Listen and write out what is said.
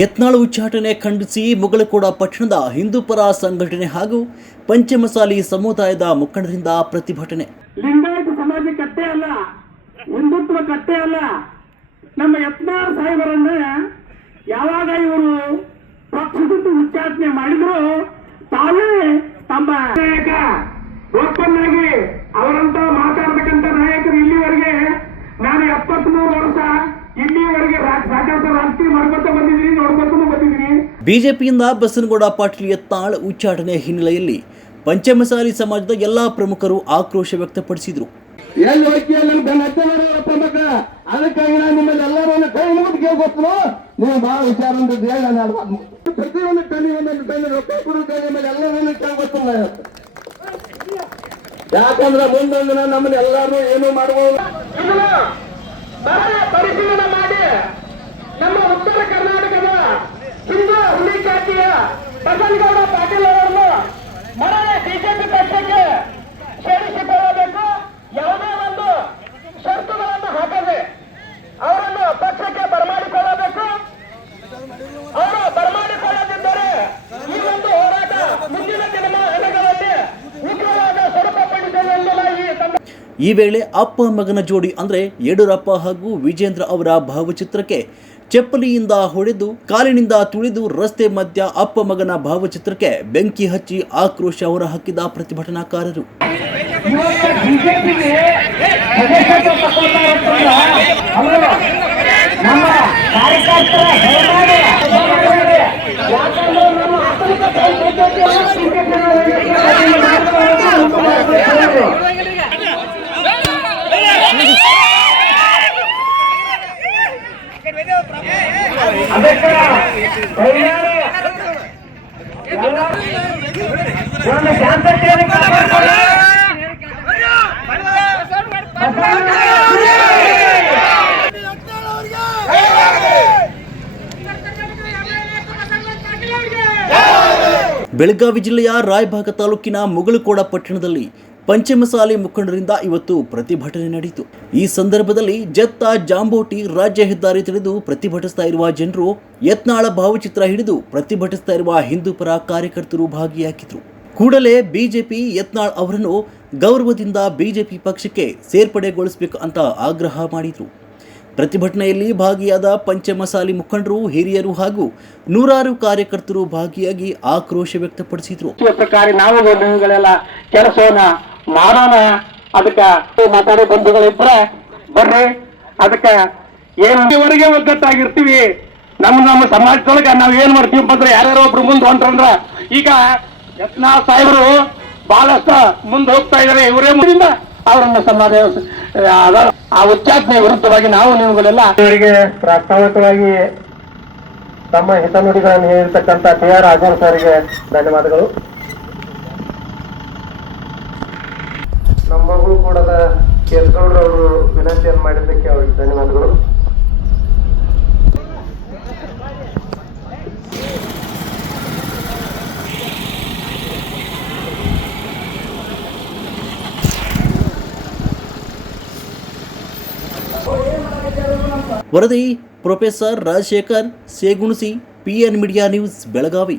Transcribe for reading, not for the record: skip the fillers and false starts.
ಯತ್ನಾಳ್ ಉಚ್ಚಾಟನೆ ಖಂಡಿಸಿ ಮುಗಳಕೋಡ ಪಟ್ಟಣದ ಹಿಂದೂಪರ ಸಂಘಟನೆ ಹಾಗೂ ಪಂಚಮಸಾಲಿ ಸಮುದಾಯದ ಮುಖಂಡರಿಂದ ಪ್ರತಿಭಟನೆ. ಲಿಂಗಾಯತ ಸಮಾಜ ಕಟ್ಟೆ ಅಲ್ಲ, ಹಿಂದುತ್ವ ಕಟ್ಟೆ ಅಲ್ಲ. ನಮ್ಮ ಯತ್ನಾಳ್ ಸಾಹೇಬರನ್ನ ಯಾವಾಗ ಇವರು ಪಕ್ಷದ ಉಚ್ಚಾಟನೆ ಮಾಡಿದ್ರು ತಾವೇ ತಮ್ಮ ಓಪನ್ ಆಗಿ ಅವರಂತ ಮಾತಾಡ್ತಕ್ಕಂಥ ನಾಯಕರು ಇಲ್ಲಿವರೆಗೆ ನಾನು 73 ವರ್ಷ ಇಲ್ಲಿವರೆಗೆ ಸಾಕಷ್ಟು ರಾಜಕೀಯ ಮಾಡ್ಕೊತ ಬಂದಿದ್ದೀನಿ, ನೋಡ್ಕೊತ ಬಂದಿದ್ದೀನಿ. ಬಿಜೆಪಿಯಿಂದ ಬಸನಗೌಡ ಪಾಟೀಲ್ ಯತ್ನಾಳ್ ಉಚ್ಚಾಟನೆ ಹಿನ್ನೆಲೆಯಲ್ಲಿ ಪಂಚಮಸಾಲಿ ಸಮಾಜದ ಎಲ್ಲಾ ಪ್ರಮುಖರು ಆಕ್ರೋಶ ವ್ಯಕ್ತಪಡಿಸಿದರು. ಅದಕ್ಕಾಗಿ ನಾನು ನಿಮ್ಮಲ್ಲಿ ಎಲ್ಲರೂ ಕೈ ಮುಗಿದು ಕೇಳ್ಕೊಡ್ತೀನಿ, ನೀವು ಬಹಳ ವಿಚಾರ ಪ್ರತಿಯೊಂದು ಟನ್ನಿ ಒಂದೊಂದು ಟನ್ ರೊಕ್ಕ ಕೊಡುತ್ತೆ, ನಿಮ್ಮಲ್ಲಿ ಎಲ್ಲರೂ ಕೇಳ್ಕೊಡ್ತೀನಿ. ಯಾಕಂದ್ರೆ ಮುಂದೊಂದು ನಮ್ಮನ್ನ ಎಲ್ಲರೂ ಏನು ಮಾಡಬಹುದು ಪರಿಶೀಲನೆ ಮಾಡಿ ನಮ್ಮ ಉತ್ತರ ಕರ್ನಾಟಕದ ಹಿಂದೂ ಹುಲಿ ಜಾತಿಯ ಬಸನಗೌಡ ಪಾಟೀಲ್ ಅವರನ್ನು ಮರಳಿ ಬಿಜೆಪಿ ಪಕ್ಷಕ್ಕೆ ಸೇರಿಸಿಕೊಳ್ಳಬೇಕು. ಯಾವುದೇ ಒಂದು ಷರತ್ತುಗಳನ್ನು ಹಾಕದೆ ಅವರನ್ನು ಪಕ್ಷಕ್ಕೆ ಬರಮಾಡಿಕೊಳ್ಳಬೇಕು. ಅವರು ಬರಮಾಡಿಕೊಳ್ಳದಿದ್ದರೆ ಈ ಒಂದು ಹೋರಾಟ ಮುಂದಿನ ದಿನಗಳಲ್ಲಿ ಉಗ್ರವಾದ ಸ್ವರೂಪ ಪಡೆದಿಲ್ಲ. ಈ ವೇಳೆ ಅಪ್ಪ ಮಗನ ಜೋಡಿ ಅಂದರೆ ಯಡಿಯೂರಪ್ಪ ಹಾಗೂ ವಿಜೇಂದ್ರ ಅವರ ಭಾವಚಿತ್ರಕ್ಕೆ ಚಪ್ಪಲಿಯಿಂದ ಹೊಡೆದು ಕಾಲಿನಿಂದ ತುಳಿದು ರಸ್ತೆ ಮಧ್ಯ ಅಪ್ಪ ಮಗನ ಭಾವಚಿತ್ರಕ್ಕೆ ಬೆಂಕಿ ಹಚ್ಚಿ ಆಕ್ರೋಶ ಹೊರಹಾಕಿದ ಪ್ರತಿಭಟನಾಕಾರರು. ಬೆಳಗಾವಿ ಜಿಲ್ಲೆಯ ರಾಯಭಾಗ ತಾಲೂಕಿನ ಮುಗಳಕೋಡ ಪಟ್ಟಣದಲ್ಲಿ ಪಂಚಮಸಾಲಿ ಮುಖಂಡರಿಂದ ಇವತ್ತು ಪ್ರತಿಭಟನೆ ನಡೆಯಿತು. ಈ ಸಂದರ್ಭದಲ್ಲಿ ಜತ್ತ ಜಾಂಬೋಟಿ ರಾಜ್ಯ ಹೆದ್ದಾರಿ ತಿಳಿದು ಪ್ರತಿಭಟಿಸ್ತಾ ಇರುವ ಜನರು ಯತ್ನಾಳ ಭಾವಚಿತ್ರ ಹಿಡಿದು ಪ್ರತಿಭಟಿಸ್ತಾ ಇರುವ ಹಿಂದೂಪರ ಕಾರ್ಯಕರ್ತರು ಭಾಗಿಯಾಗಿದ್ರು. ಕೂಡಲೇ ಬಿಜೆಪಿ ಯತ್ನಾಳ್ ಅವರನ್ನು ಗೌರವದಿಂದ ಬಿಜೆಪಿ ಪಕ್ಷಕ್ಕೆ ಸೇರ್ಪಡೆಗೊಳಿಸಬೇಕು ಅಂತ ಆಗ್ರಹ ಮಾಡಿದ್ರು. ಪ್ರತಿಭಟನೆಯಲ್ಲಿ ಭಾಗಿಯಾದ ಪಂಚಮಸಾಲಿ ಮುಖಂಡರು, ಹಿರಿಯರು ಹಾಗೂ ನೂರಾರು ಕಾರ್ಯಕರ್ತರು ಭಾಗಿಯಾಗಿ ಆಕ್ರೋಶ ವ್ಯಕ್ತಪಡಿಸಿದ್ರು. ನಾವುಗಳೆಲ್ಲ ಕೆಲಸವನ್ನ ಮಾಡೋಣ, ಅದಕ್ಕೆ ಮಾತಾಡೋ ಬಂಧುಗಳಿದ್ರೆ ಬರ್ರಿ, ಅದಕ್ಕೆ ಏನುವರೆಗೆ ಒಗ್ಗಟ್ಟಾಗಿರ್ತೀವಿ. ನಮ್ಮ ಸಮಾಜದೊಳಗೆ ನಾವ್ ಏನ್ ಮಾಡ್ತೀವಿ ಅಂದ್ರೆ ಯಾರ್ಯಾರೋ ಒಬ್ರು ಮುಂದೆ ಹೊಂಟ್ರಂದ್ರ ಈಗ ಯತ್ನಾಳ್ ಸಾಹೇಬರು ಬಹಳಷ್ಟು ಮುಂದೆ ಹೋಗ್ತಾ ಇದಾರೆ. ಇವರೇ ಮುಂದಿಂದ ಅವರನ್ನ ಸಮಾಜ ಆ ಉಚ್ಚಾಟನೆ ವಿರುದ್ಧವಾಗಿ ನಾವು ನೀವುಗಳೆಲ್ಲ ಇವರಿಗೆ ಪ್ರಾಸ್ತಾವಿಕವಾಗಿ ತಮ್ಮ ಹಿತನುಡಿಗಳನ್ನು ಹೇಳಿರ್ತಕ್ಕಂಥ TR ರಾಜೇಂದ್ರ ಅವರಿಗೆ ಧನ್ಯವಾದಗಳು. ನಮ್ಮ ಮಗಳು ಕೂಡ ಕೇಳ್ಗೌಡ್ರವರು ವಿನಂತಿಯನ್ನು ಮಾಡಿದ್ದಕ್ಕೆ ಅವರಿಗೆ ಧನ್ಯವಾದಗಳು. ವರದಿ professor Rajashekhar Segunasi, PN media news, Belagavi.